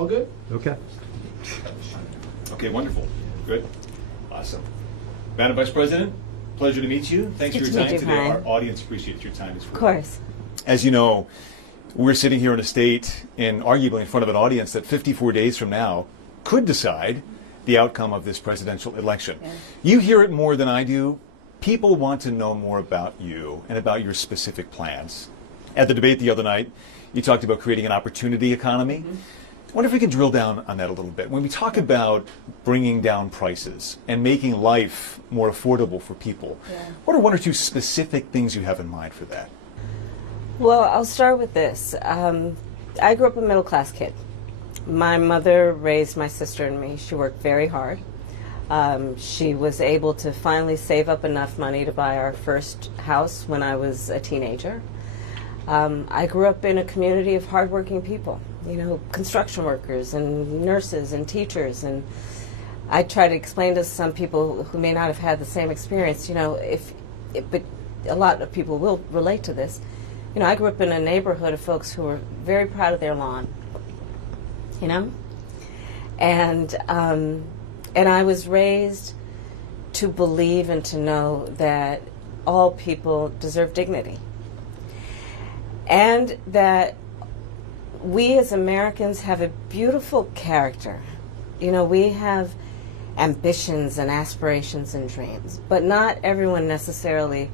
All good? Okay. Okay, wonderful. Good. Awesome. Madam Vice President, pleasure to meet you. Thanks for your time today. Brian. Our audience appreciates your time as well. Of course. As you know, we're sitting here in a state and arguably in front of an audience that 54 days from now could decide the outcome of this presidential election. Yeah. You hear it more than I do. People want to know more about you and about your specific plans. At the debate the other night, you talked about creating an opportunity economy. I wonder if we can drill down on that a little bit. When we talk about bringing down prices and making life more affordable for people, what are one or two specific things you have in mind for that? Well, I'll start with this. I grew up a middle-class kid. My mother raised my sister and me. She worked very hard. She was able to finally save up enough money to buy our first house when I was a teenager. I grew up in a community of hardworking people, you know, construction workers and nurses and teachers. And I try to explain to some people who may not have had the same experience, you know, but a lot of people will relate to this. You know, I grew up in a neighborhood of folks who were very proud of their lawn, you know, and I was raised to believe and to know that all people deserve dignity, and that we as Americans have a beautiful character. You know, we have ambitions and aspirations and dreams, but not everyone necessarily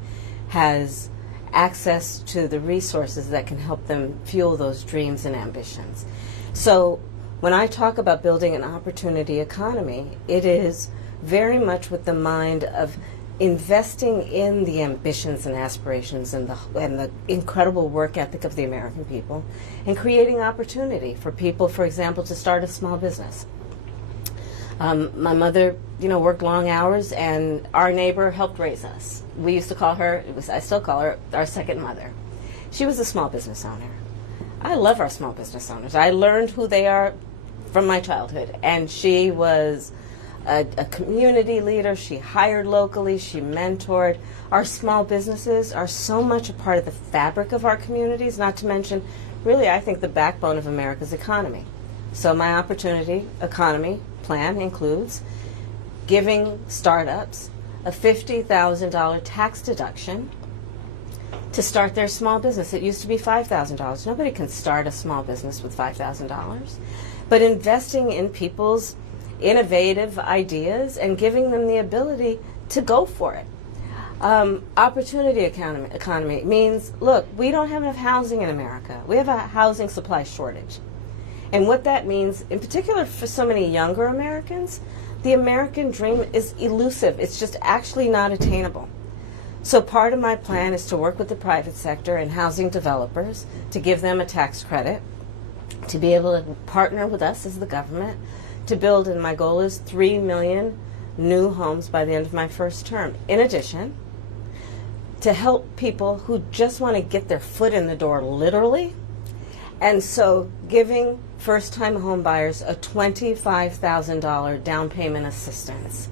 has access to the resources that can help them fuel those dreams and ambitions. So when I talk about building an opportunity economy, it is very much with the mind of investing in the ambitions and aspirations and the incredible work ethic of the American people, and creating opportunity for people, for example, to start a small business. My mother, you know, worked long hours, and our neighbor helped raise us. We used to call her, I still call her, our second mother. She was a small business owner. I love our small business owners. I learned who they are from my childhood, and she was a community leader. She hired locally. She mentored. Our small businesses are so much a part of the fabric of our communities, not to mention, really, I think, the backbone of America's economy. So my opportunity economy plan includes giving startups a $50,000 tax deduction to start their small business. It used to be $5,000. Nobody can start a small business with $5,000. But investing in people's innovative ideas and giving them the ability to go for it. Opportunity economy means, look, we don't have enough housing in America. We have a housing supply shortage. And what that means, in particular for so many younger Americans, the American dream is elusive. It's just actually not attainable. So part of my plan is to work with the private sector and housing developers to give them a tax credit, to be able to partner with us as the government, to build, and my goal is 3 million new homes by the end of my first term. In addition, to help people who just want to get their foot in the door, literally. And so giving first-time home buyers a $25,000 down payment assistance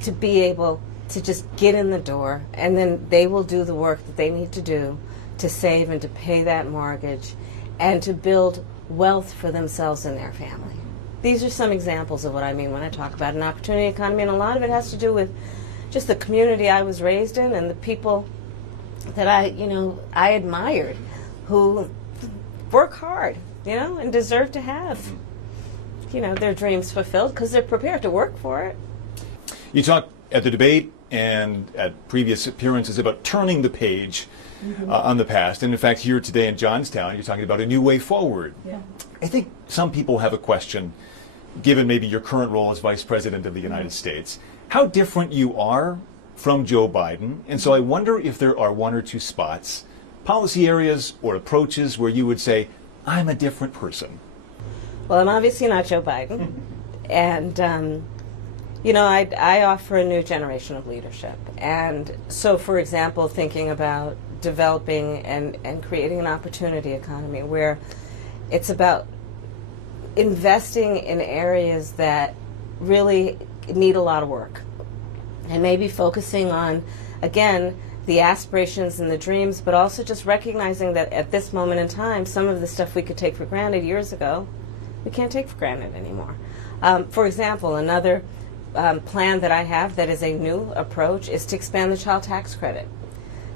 to be able to just get in the door, and then they will do the work that they need to do to save and to pay that mortgage and to build wealth for themselves and their family. These are some examples of what I mean when I talk about an opportunity economy, and a lot of it has to do with just the community I was raised in and the people that I admired, who work hard, and deserve to have, their dreams fulfilled because they're prepared to work for it. You talked at the debate and at previous appearances about turning the page on the past. And in fact, here today in Johnstown, you're talking about a new way forward. Yeah. I think some people have a question, given maybe your current role as Vice President of the United States, how different you are from Joe Biden. And so I wonder if there are one or two spots, policy areas or approaches where you would say, I'm a different person. Well, I'm obviously not Joe Biden. And, I offer a new generation of leadership. And so, for example, thinking about developing and creating an opportunity economy where it's about investing in areas that really need a lot of work, and maybe focusing on, again, the aspirations and the dreams, but also just recognizing that at this moment in time, some of the stuff we could take for granted years ago we can't take for granted anymore. For example, another plan that I have that is a new approach is to expand the child tax credit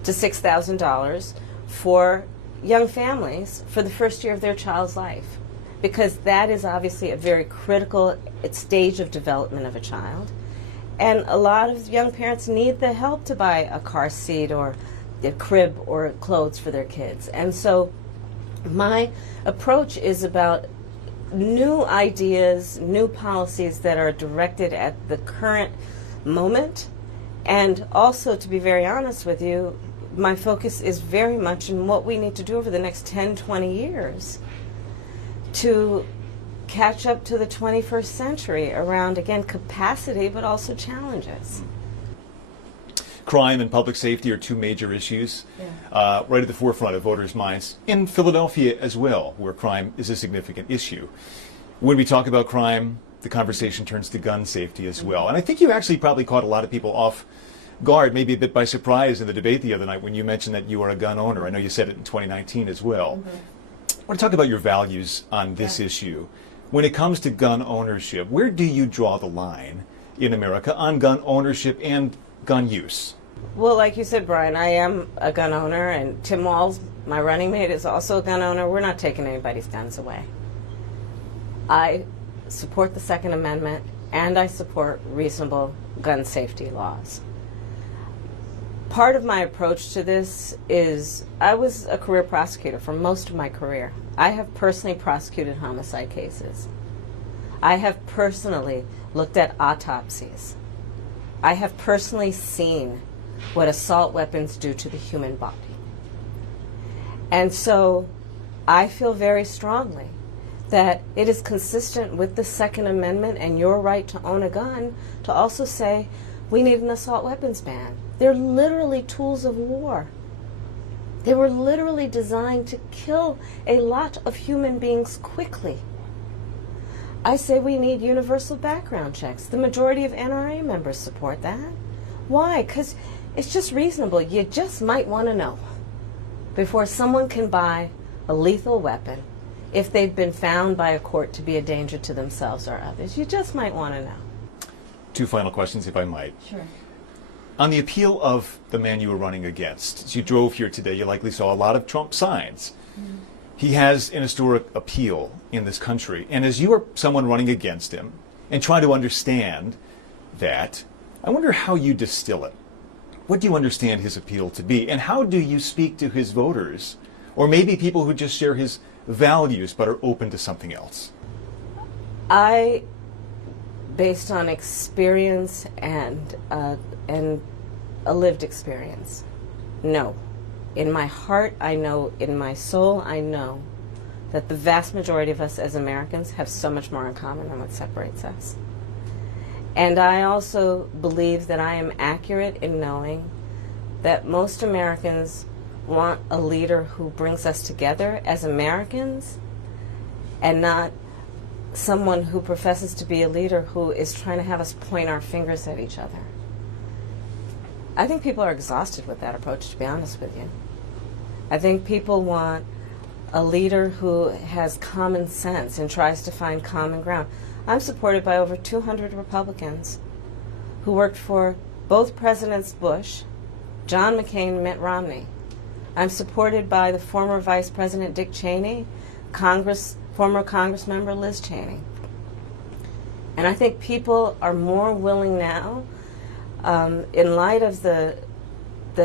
to $6,000 for young families for the first year of their child's life, because that is obviously a very critical stage of development of a child. And a lot of young parents need the help to buy a car seat or a crib or clothes for their kids. And so my approach is about new ideas, new policies that are directed at the current moment. And also, to be very honest with you, my focus is very much in what we need to do over the next 10, 20 years to catch up to the 21st century around, again, capacity, but also challenges. Crime and public safety are two major issues right at the forefront of voters' minds, in Philadelphia as well, where crime is a significant issue. When we talk about crime, the conversation turns to gun safety as well. And I think you actually probably caught a lot of people off guard, maybe a bit by surprise in the debate the other night when you mentioned that you are a gun owner. I know you said it in 2019 as well. I want to talk about your values on this issue. When it comes to gun ownership, where do you draw the line in America on gun ownership and gun use? Well, like you said, Brian, I am a gun owner, and Tim Walz, my running mate, is also a gun owner. We're not taking anybody's guns away. I support the Second Amendment, and I support reasonable gun safety laws. Part of my approach to this is I was a career prosecutor for most of my career. I have personally prosecuted homicide cases. I have personally looked at autopsies. I have personally seen what assault weapons do to the human body. And so I feel very strongly that it is consistent with the Second Amendment and your right to own a gun to also say we need an assault weapons ban. They're literally tools of war. They were literally designed to kill a lot of human beings quickly. I say we need universal background checks. The majority of NRA members support that. Why? Because it's just reasonable. You just might want to know before someone can buy a lethal weapon if they've been found by a court to be a danger to themselves or others. You just might want to know. Two final questions, if I might. Sure. On the appeal of the man you were running against, as you drove here today, you likely saw a lot of Trump signs. He has an historic appeal in this country. And as you are someone running against him and trying to understand that, I wonder how you distill it. What do you understand his appeal to be? And how do you speak to his voters? Or maybe people who just share his values but are open to something else? I, based on experience and a lived experience, no. In my heart, I know, in my soul, I know that the vast majority of us as Americans have so much more in common than what separates us. And I also believe that I am accurate in knowing that most Americans want a leader who brings us together as Americans and not someone who professes to be a leader who is trying to have us point our fingers at each other. I think people are exhausted with that approach, to be honest with you. I think people want a leader who has common sense and tries to find common ground. I'm supported by over 200 Republicans who worked for both Presidents Bush, John McCain, and Mitt Romney. I'm supported by the former Vice President Dick Cheney, former Congress member Liz Cheney. And I think people are more willing now, in light of the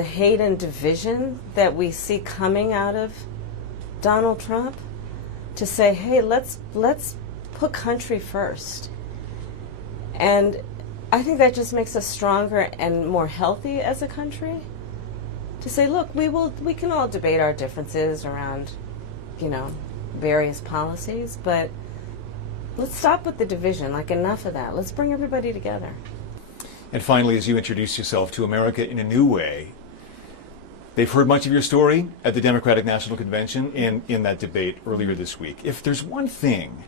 hate and division that we see coming out of Donald Trump, to say, hey, let's put country first. And I think that just makes us stronger and more healthy as a country. To say, look, we can all debate our differences around, various policies, but let's stop with the division. Like, enough of that. Let's bring everybody together. And finally, as you introduce yourself to America in a new way, they've heard much of your story at the Democratic National Convention and in that debate earlier this week. If there's one thing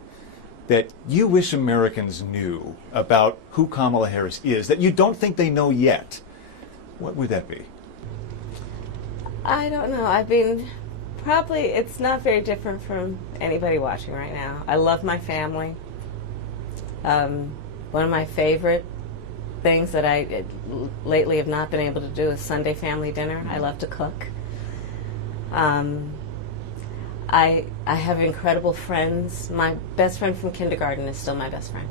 that you wish Americans knew about who Kamala Harris is that you don't think they know yet, what would that be? I don't know. I mean, Probably it's not very different from anybody watching right now. I love my family. One of my favorite things that I lately have not been able to do is Sunday family dinner. I love to cook. I have incredible friends. My best friend from kindergarten is still my best friend.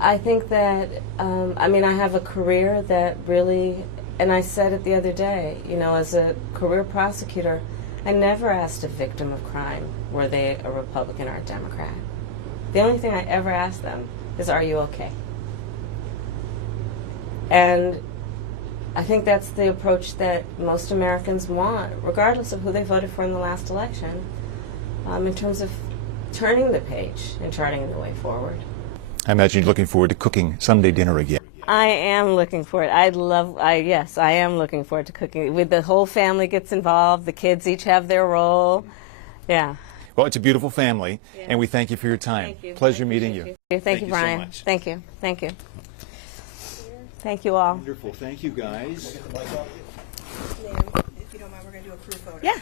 I think that, I mean, I have a career that really, and I said it the other day, you know, as a career prosecutor, I never asked a victim of crime, were they a Republican or a Democrat. The only thing I ever asked them is, are you okay? And I think that's the approach that most Americans want, regardless of who they voted for in the last election, in terms of turning the page and charting the way forward. I imagine you're looking forward to cooking Sunday dinner again. I am looking for it. Yes, I am looking forward to cooking. With the whole family gets involved, the kids each have their role. Yeah. Well, it's a beautiful family, and we thank you for your time. Thank you. Pleasure meeting you. Thank you, Brian. So much. Thank you. Thank you. Thank you all. Wonderful. Thank you, guys. If you don't mind, we're going to do a crew photo. Yeah.